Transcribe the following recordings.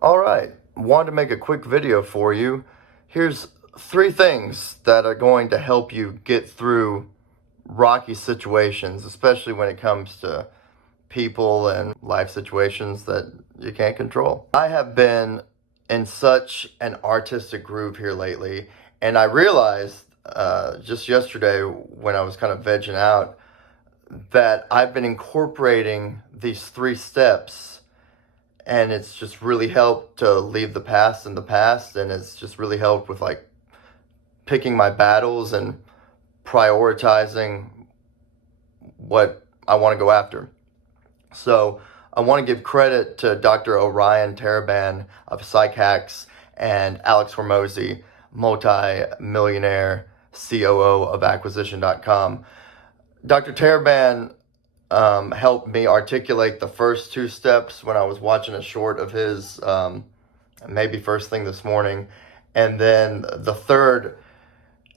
All right, wanted to make a quick video for you. Here's 3 things that are going to help you get through rocky situations, especially when it comes to people and life situations that you can't control. I have been in such an artistic groove here lately, and I realized just yesterday when I was kind of vegging out that I've been incorporating these 3 steps, and it's just really helped to leave the past in the past, and it's just really helped with like picking my battles and prioritizing what I want to go after. So I want to give credit to Dr. Orion Taraban of PsyHacks and Alex Hormozi, multi-millionaire COO of acquisition.com. Dr. Taraban helped me articulate the first 2 steps when I was watching a short of his, maybe first thing this morning. And then the third,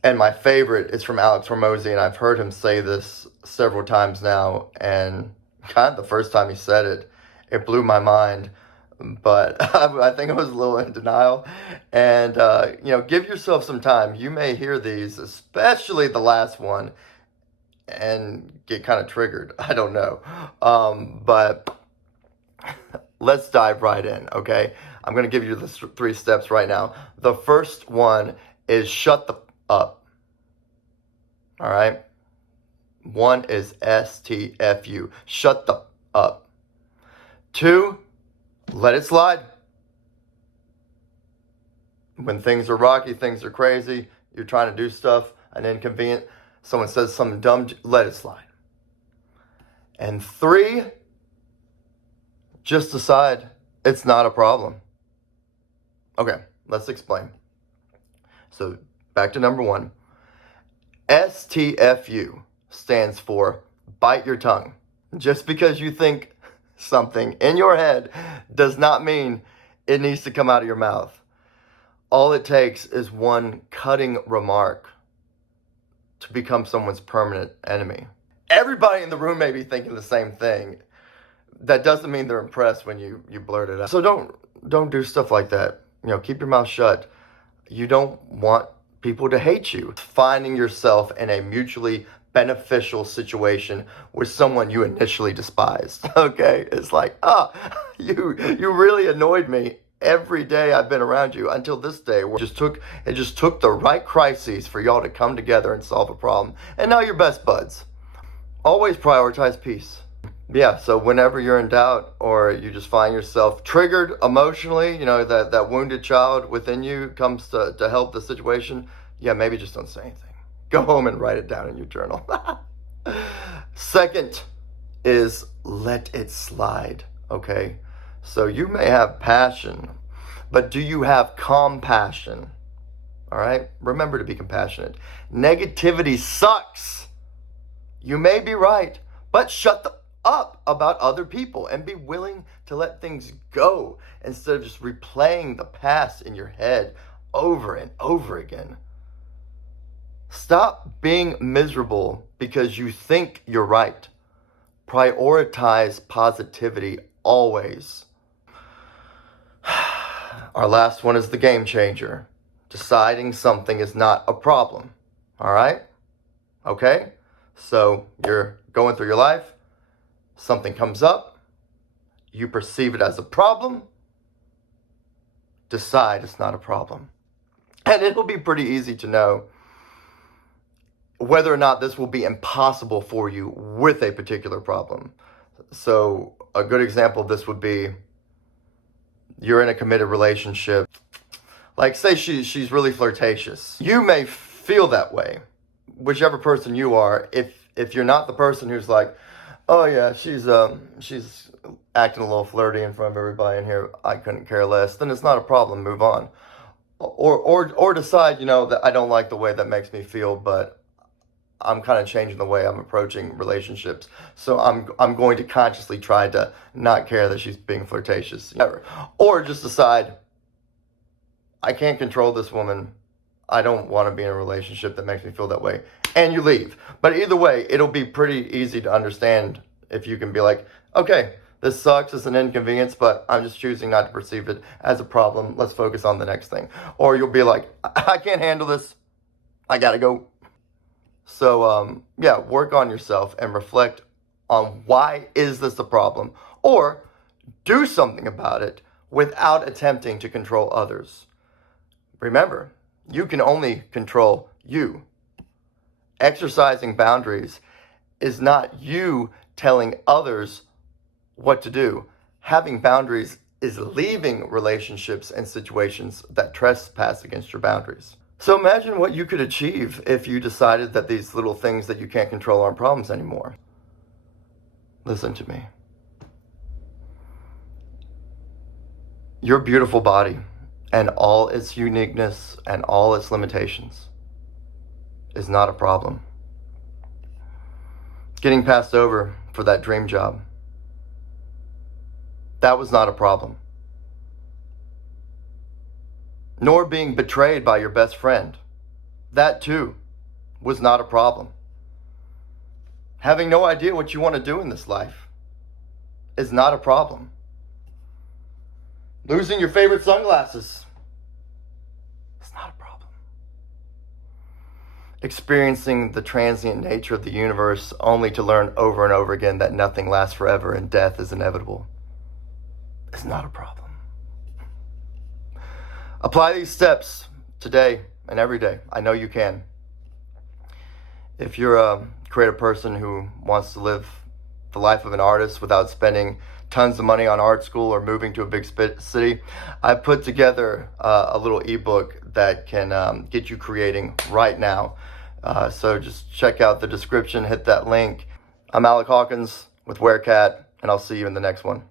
and my favorite, is from Alex Hormozi, and I've heard him say this several times now, and kind of the first time he said it, it blew my mind. But I think I was a little in denial. And, give yourself some time. You may hear these, especially the last one, and get kind of triggered. I don't know. But let's dive right in, okay? I'm going to give you the 3 steps right now. The first one is shut the up. All right? 1 is STFU. Shut the up. 2, let it slide. When things are rocky, things are crazy, you're trying to do stuff, and inconvenient, someone says something dumb, let it slide. And 3, just decide it's not a problem. Okay, let's explain. So back to number 1. STFU stands for bite your tongue. Just because you think something in your head does not mean it needs to come out of your mouth. All it takes is one cutting remark to become someone's permanent enemy. Everybody in the room may be thinking the same thing. That doesn't mean they're impressed when you blurt it out. So don't do stuff like that. Keep your mouth shut. You don't want people to hate you. Finding yourself in a mutually beneficial situation with someone you initially despised. Okay? It's like, you really annoyed me every day I've been around you until this day where it just took the right crises for y'all to come together and solve a problem. And now you're best buds. Always prioritize peace. Yeah, so whenever you're in doubt or you just find yourself triggered emotionally, that wounded child within you comes to help the situation, maybe just don't say anything. Go home and write it down in your journal. Second is let it slide, okay? So you may have passion, but do you have compassion? All right? Remember to be compassionate. Negativity sucks. You may be right, but shut up about other people and be willing to let things go instead of just replaying the past in your head over and over again. Stop being miserable because you think you're right. Prioritize positivity always. Our last one is the game changer. Deciding something is not a problem. All right? Okay? So you're going through your life. Something comes up. You perceive it as a problem. Decide it's not a problem. And it'll be pretty easy to know whether or not this will be impossible for you with a particular problem. So a good example of this would be you're in a committed relationship. Like say she's really flirtatious. You may feel that way, whichever person you are. If you're not the person who's like, oh yeah, she's acting a little flirty in front of everybody in here, I couldn't care less, then it's not a problem, move on. Or decide, that I don't like the way that makes me feel, but I'm kind of changing the way I'm approaching relationships. So I'm going to consciously try to not care that she's being flirtatious. Or just decide, I can't control this woman. I don't want to be in a relationship that makes me feel that way. And you leave. But either way, it'll be pretty easy to understand if you can be like, okay, This sucks, it's an inconvenience, but I'm just choosing not to perceive it as a problem. Let's focus on the next thing. Or you'll be like, I can't handle this. I gotta go. So, yeah, work on yourself and reflect on why is this a problem? Or do something about it without attempting to control others. Remember, you can only control you. Exercising boundaries is not you telling others what to do. Having boundaries is leaving relationships and situations that trespass against your boundaries. So imagine what you could achieve if you decided that these little things that you can't control aren't problems anymore. Listen to me. Your beautiful body and all its uniqueness and all its limitations is not a problem. Getting passed over for that dream job, that was not a problem. Nor being betrayed by your best friend, that too was not a problem. Having no idea what you want to do in this life is not a problem. Losing your favorite sunglasses is not a problem. Experiencing the transient nature of the universe only to learn over and over again that nothing lasts forever and death is inevitable is not a problem. Apply these steps today and every day. I know you can. If you're a creative person who wants to live the life of an artist without spending tons of money on art school or moving to a big city, I put together a little ebook that can get you creating right now. So just check out the description, hit that link. I'm Alex Hawkins with Werecat, and I'll see you in the next one.